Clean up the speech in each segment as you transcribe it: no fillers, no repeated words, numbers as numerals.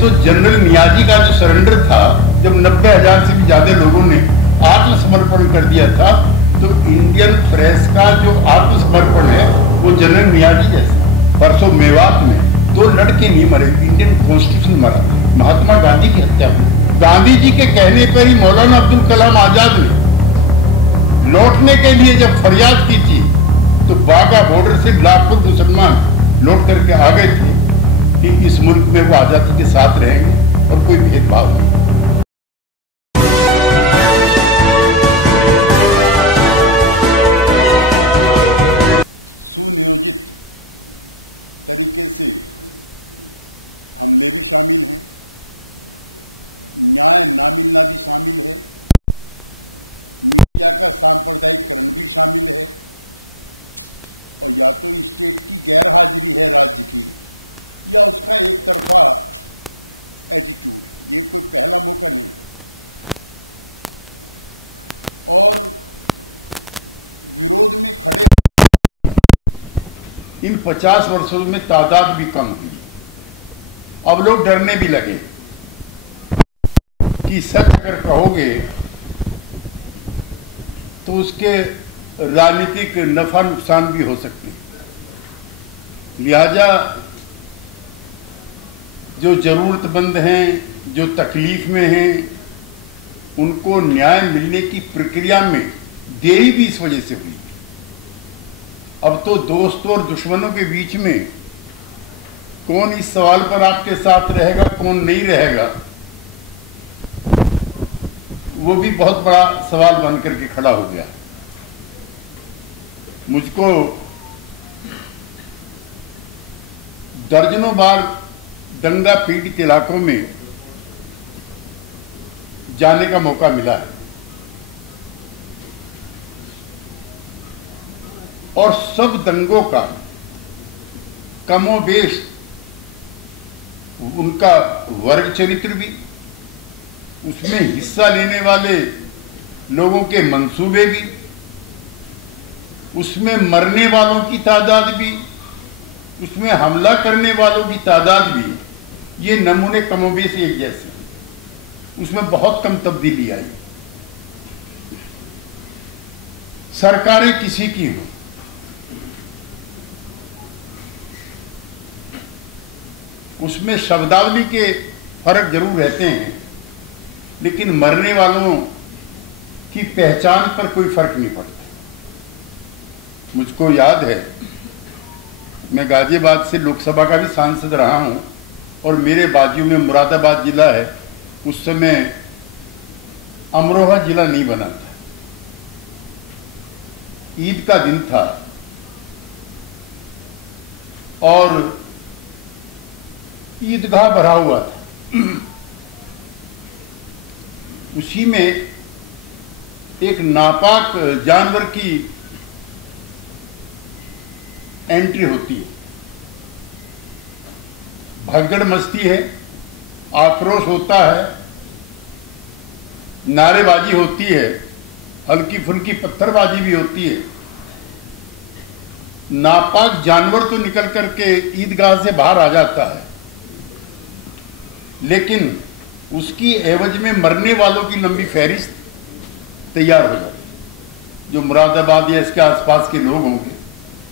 तो जनरल नियाजी का जो सरेंडर था, जब 90,000 से भी ज्यादा लोगों ने आत्मसमर्पण कर दिया था, तो इंडियन प्रेस का जो आत्मसमर्पण है वो जनरल नियाजी जैसा। परसों मेवात में 2 लड़के नहीं मरे, इंडियन कॉन्स्टिट्यूशन मरा, महात्मा गांधी की हत्या हुई। गांधी जी के कहने पर ही मौलाना अब्दुल कलाम आजाद ने लौटने के लिए जब फरियाद की थी, तो बागा बॉर्डर से लाखों मुसलमान लौट करके आ गए थे कि इस मुल्क में वो आजादी के साथ रहेंगे और कोई भेदभाव नहीं। इन 50 वर्षों में तादाद भी कम हुई। अब लोग डरने भी लगे कि सच अगर कहोगे तो उसके राजनीतिक नफा नुकसान भी हो सकते हैं। लिहाजा जो जरूरतमंद हैं, जो तकलीफ में हैं, उनको न्याय मिलने की प्रक्रिया में देरी भी इस वजह से हुई। अब तो दोस्तों और दुश्मनों के बीच में कौन इस सवाल पर आपके साथ रहेगा, कौन नहीं रहेगा, वो भी बहुत बड़ा सवाल बन करके खड़ा हो गया। मुझको दर्जनों बार दंगा पीड़ित इलाकों में जाने का मौका मिला है और सब दंगों का कमोबेश उनका वर्ग चरित्र भी, उसमें हिस्सा लेने वाले लोगों के मंसूबे भी, उसमें मरने वालों की तादाद भी, उसमें हमला करने वालों की तादाद भी, ये नमूने कमोबेश एक जैसे। उसमें बहुत कम तब्दीली आई। सरकारें किसी की हो, उसमें शब्दावली के फर्क जरूर रहते हैं, लेकिन मरने वालों की पहचान पर कोई फर्क नहीं पड़ता। मुझको याद है, मैं गाजियाबाद से लोकसभा का भी सांसद रहा हूं और मेरे बाजू में मुरादाबाद जिला है। उस समय अमरोहा जिला नहीं बना था, ईद का दिन था और ईदगाह भरा हुआ था। उसी में एक नापाक जानवर की एंट्री होती है, भगदड़ मचती है, आक्रोश होता है, नारेबाजी होती है, हल्की फुल्की पत्थरबाजी भी होती है। नापाक जानवर तो निकल करके ईदगाह से बाहर आ जाता है, लेकिन उसकी एवज में मरने वालों की लंबी फहरिस्त तैयार हो जाती है। जो मुरादाबाद या इसके आसपास के लोग होंगे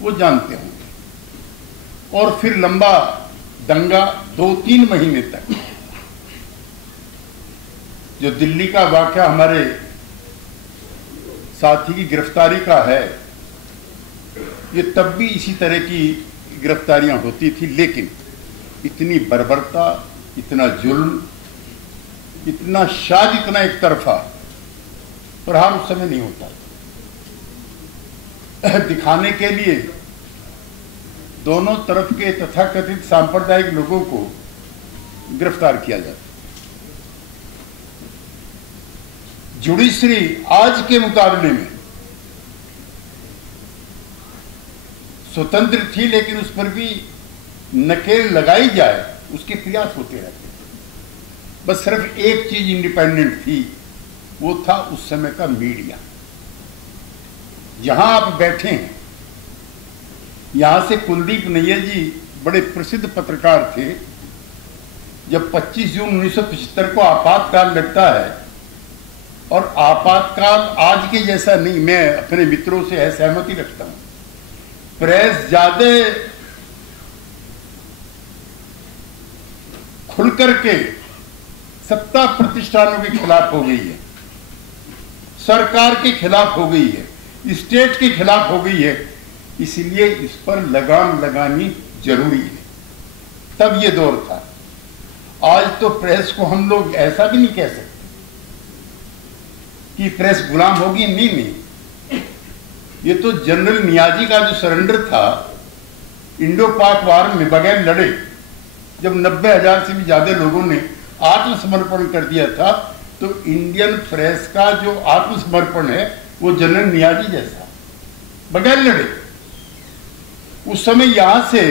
वो जानते होंगे। और फिर लंबा दंगा 2-3 महीने तक। जो दिल्ली का वाकया हमारे साथी की गिरफ्तारी का है, ये तब भी इसी तरह की गिरफ्तारियां होती थी, लेकिन इतनी बर्बरता, इतना जुल्म, इतना शाद, इतना एक तरफा प्रहार उस समय नहीं होता। दिखाने के लिए दोनों तरफ के तथाकथित सांप्रदायिक लोगों को गिरफ्तार किया जाता। जुडिशरी आज के मुकाबले में स्वतंत्र थी, लेकिन उस पर भी नकेल लगाई जाए उसके प्रयास होते रहते। बस सिर्फ एक चीज इंडिपेंडेंट थी, वो था उस समय का मीडिया। जहां आप बैठे हैं, यहां से कुलदीप नैयर जी बड़े प्रसिद्ध पत्रकार थे, जब 25 जून 1975 को आपातकाल लगता है, और आपातकाल आज के जैसा नहीं, मैं अपने मित्रों से असहमति रखता हूं। प्रेस ज्यादा खुल करके सत्ता प्रतिष्ठानों के खिलाफ हो गई है, सरकार के खिलाफ हो गई है, स्टेट के खिलाफ हो गई है, इसलिए इस पर लगाम लगानी जरूरी है। तब ये दौर था। आज तो प्रेस को हम लोग ऐसा भी नहीं कह सकते कि प्रेस गुलाम होगी, नहीं। ये तो जनरल नियाजी का जो सरेंडर था इंडो पाक वार में बगैर लड़े, जब 90,000 से भी ज्यादा लोगों ने आत्मसमर्पण कर दिया था, तो इंडियन प्रेस का जो आत्मसमर्पण है वो जनरल नियाजी जैसा, बगैर लड़े। उस समय यहां से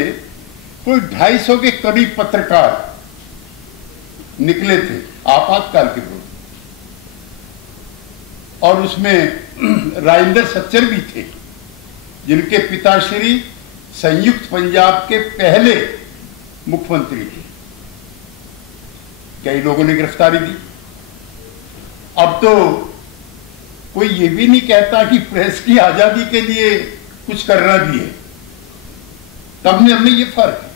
कोई 250 के करीब पत्रकार निकले थे आपातकाल के दौरान, और उसमें राजेंद्र सच्चर भी थे, जिनके पिताश्री संयुक्त पंजाब के पहले मुख्यमंत्री थे। कई लोगों ने गिरफ्तारी दी। अब तो कोई ये भी नहीं कहता कि प्रेस की आजादी के लिए कुछ करना भी है। तब में हमें ये फर्क है।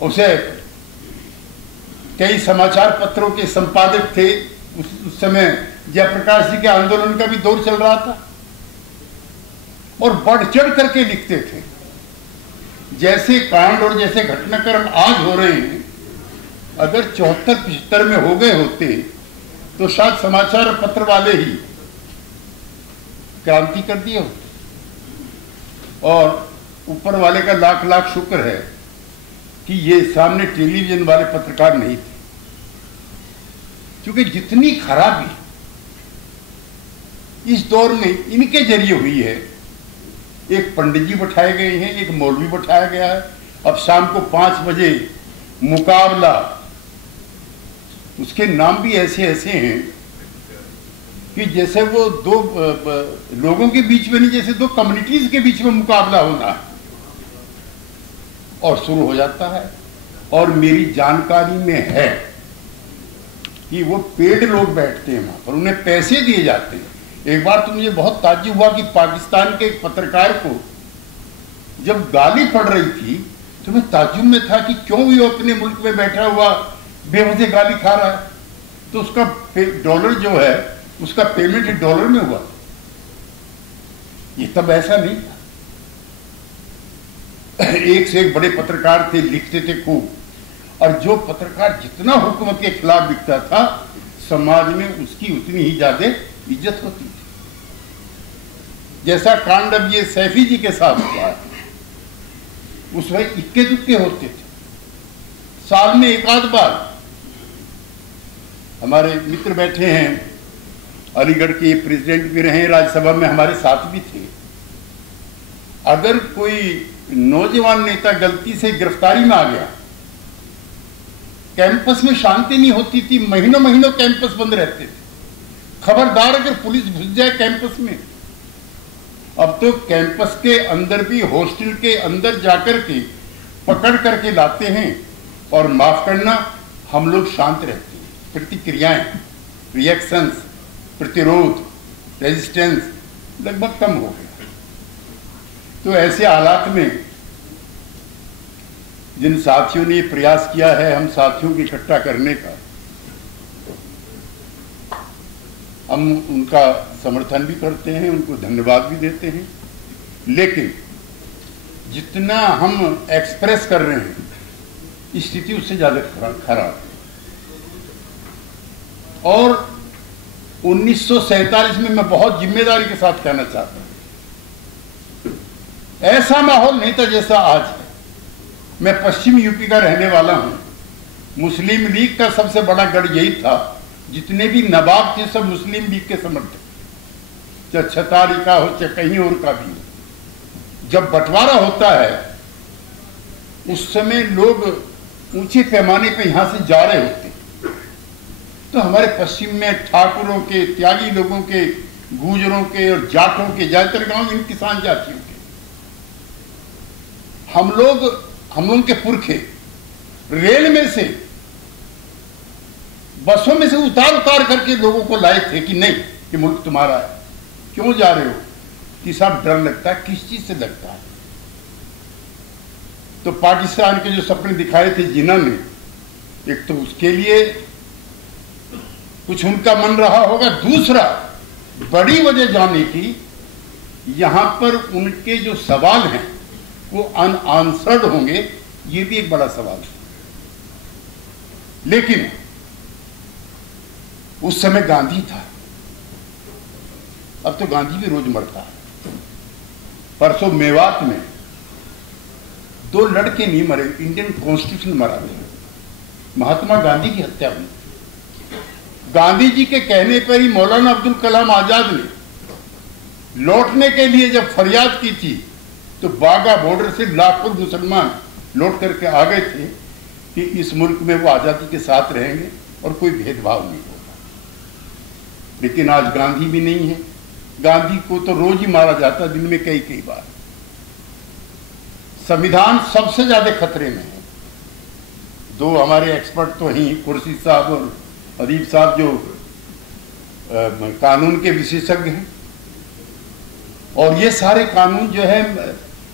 उसे कई समाचार पत्रों के संपादक थे, उस समय जयप्रकाश जी के आंदोलन का भी दौर चल रहा था, और बढ़ चढ़ करके लिखते थे। जैसे कांड और जैसे घटनाक्रम आज हो रहे हैं, अगर 74-75 में हो गए होते तो शायद समाचार पत्र वाले ही क्रांति कर दिए होते। और ऊपर वाले का लाख लाख शुक्र है कि ये सामने टेलीविजन वाले पत्रकार नहीं थे, क्योंकि जितनी खराबी इस दौर में इनके जरिए हुई है। एक पंडित जी बैठाए गए हैं, एक मौलवी बैठाया गया है। अब शाम को 5 बजे मुकाबला, उसके नाम भी ऐसे ऐसे हैं कि जैसे वो दो लोगों के बीच में नहीं, जैसे दो कम्युनिटीज के बीच में मुकाबला होना है, और शुरू हो जाता है। और मेरी जानकारी में है कि वो पेड लोग बैठते हैं वहां पर, उन्हें पैसे दिए जाते हैं। एक बार तो मुझे बहुत ताज्जुब हुआ कि पाकिस्तान के एक पत्रकार को जब गाली पड़ रही थी तो मैं ताज्जुब में था कि क्यों वो अपने मुल्क में बैठा हुआ बेवजह गाली खा रहा है। तो उसका डॉलर जो है, उसका पेमेंट डॉलर में हुआ। ये तब ऐसा नहीं था। एक से एक बड़े पत्रकार थे, लिखते थे खूब, और जो पत्रकार जितना हुकूमत के खिलाफ लिखता था, समाज में उसकी उतनी ही ज्यादा इज्जत होती थी। जैसा कांड अब ये सैफी जी के साथ हुआ है, उसमें इक्के दुक्के होते थे। साल में एक आध बार हमारे मित्र बैठे हैं, अलीगढ़ के प्रेसिडेंट भी रहे, राज्यसभा में हमारे साथ भी थे। अगर कोई नौजवान नेता गलती से गिरफ्तारी में आ गया, कैंपस में शांति नहीं होती थी, महीनों महीनों कैंपस बंद रहते थे। खबरदार अगर पुलिस घुस जाए कैंपस में। अब तो कैंपस के अंदर भी, हॉस्टल के अंदर जाकर के पकड़ करके लाते हैं, और माफ करना, हम लोग शांत रहते हैं। प्रतिक्रियाएं, रिएक्शंस, प्रतिरोध, रेजिस्टेंस लगभग कम हो गया। तो ऐसे हालात में जिन साथियों ने प्रयास किया है हम साथियों को इकट्ठा करने का, हम उनका समर्थन भी करते हैं, उनको धन्यवाद भी देते हैं। लेकिन जितना हम एक्सप्रेस कर रहे हैं, स्थिति उससे ज्यादा खराब। और 1947 में मैं बहुत जिम्मेदारी के साथ कहना चाहता हूं, ऐसा माहौल नहीं था जैसा आज है। मैं पश्चिम यूपी का रहने वाला हूं। मुस्लिम लीग का सबसे बड़ा गढ़ यही था, जितने भी नवाब थे सब मुस्लिम लीग के समर्थक, चाहे छतारी का हो चाहे कहीं और का भी हो। जब बंटवारा होता है उस समय लोग ऊंचे पैमाने पे यहां से जा रहे होते। तो हमारे पश्चिम में ठाकुरों के, त्यागी लोगों के, गुजरों के और जाटों के, ज्यादातर गांव इन किसान जातियों के, हम लोग के पुरखे रेल में से, बसों में से उतार उतार करके लोगों को लाए थे कि नहीं, कि मुल्क तुम्हारा है, क्यों जा रहे हो? कि साहब डर लगता है। किस चीज से लगता है? तो पाकिस्तान के जो सपने दिखाए थे जिन्ना ने, एक तो उसके लिए कुछ उनका मन रहा होगा, दूसरा बड़ी वजह जाने की, यहां पर उनके जो सवाल हैं वो अनआंसर्ड होंगे, ये भी एक बड़ा सवाल है। लेकिन उस समय गांधी था, अब तो गांधी भी रोज मरता है। परसों मेवात में 2 लड़के नहीं मरे, इंडियन कॉन्स्टिट्यूशन मरा था। महात्मा गांधी की हत्या हुई। गांधी जी के कहने पर ही मौलाना अब्दुल कलाम आजाद ने लौटने के लिए जब फरियाद की थी, तो बागा बॉर्डर से लाखों मुसलमान लौट करके आ गए थे कि इस मुल्क में वो आजादी के साथ रहेंगे और कोई भेदभाव नहीं होगा। लेकिन आज गांधी भी नहीं है। गांधी को तो रोज ही मारा जाता, दिन में कई कई बार। संविधान सबसे ज्यादा खतरे में है। 2 हमारे एक्सपर्ट तो ही, कुर्सी साहब और अदीब साहब, जो कानून के विशेषज्ञ हैं, और ये सारे कानून जो है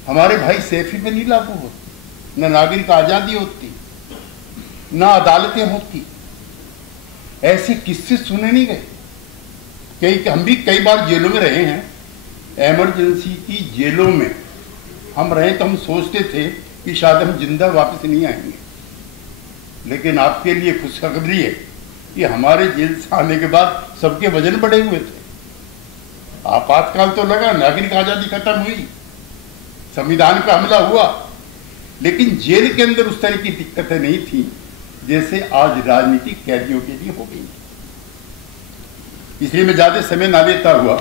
हमारे भाई सैफी पे नहीं लागू होते। न नागरिक आजादी होती, न अदालतें होती। ऐसे किस्से सुने नहीं गए। हम भी कई बार जेलों में रहे हैं। एमरजेंसी की जेलों में हम रहे तो हम सोचते थे कि शायद हम जिंदा वापस नहीं आएंगे। लेकिन आपके लिए खुशखबरी है कि हमारे जेल से आने के बाद सबके वजन बढ़े हुए थे। आपातकाल तो लगा, नागरिक आजादी खत्म हुई, संविधान का हमला हुआ, लेकिन जेल के अंदर उस तरह की दिक्कतें नहीं थी जैसे आज राजनीतिक कैदियों के लिए हो गई। इसलिए मैं ज्यादा समय ना लेता हुआ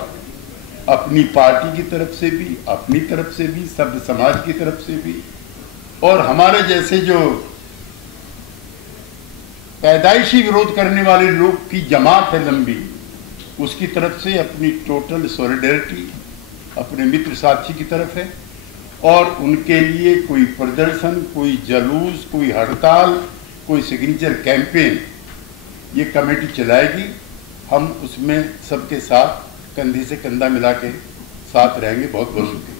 अपनी पार्टी की तरफ से भी, अपनी तरफ से भी, सभ्य समाज की तरफ से भी, और हमारे जैसे जो पैदाइशी विरोध करने वाले लोग की जमात है लंबी, उसकी तरफ से अपनी टोटल सॉलिडेरिटी अपने मित्र साथी की तरफ है। और उनके लिए कोई प्रदर्शन, कोई जलूस, कोई हड़ताल, कोई सिग्नेचर कैंपेन ये कमेटी चलाएगी। हम उसमें सबके साथ कंधे से कंधा मिला के साथ रहेंगे। बहुत बहुत शुक्रिया।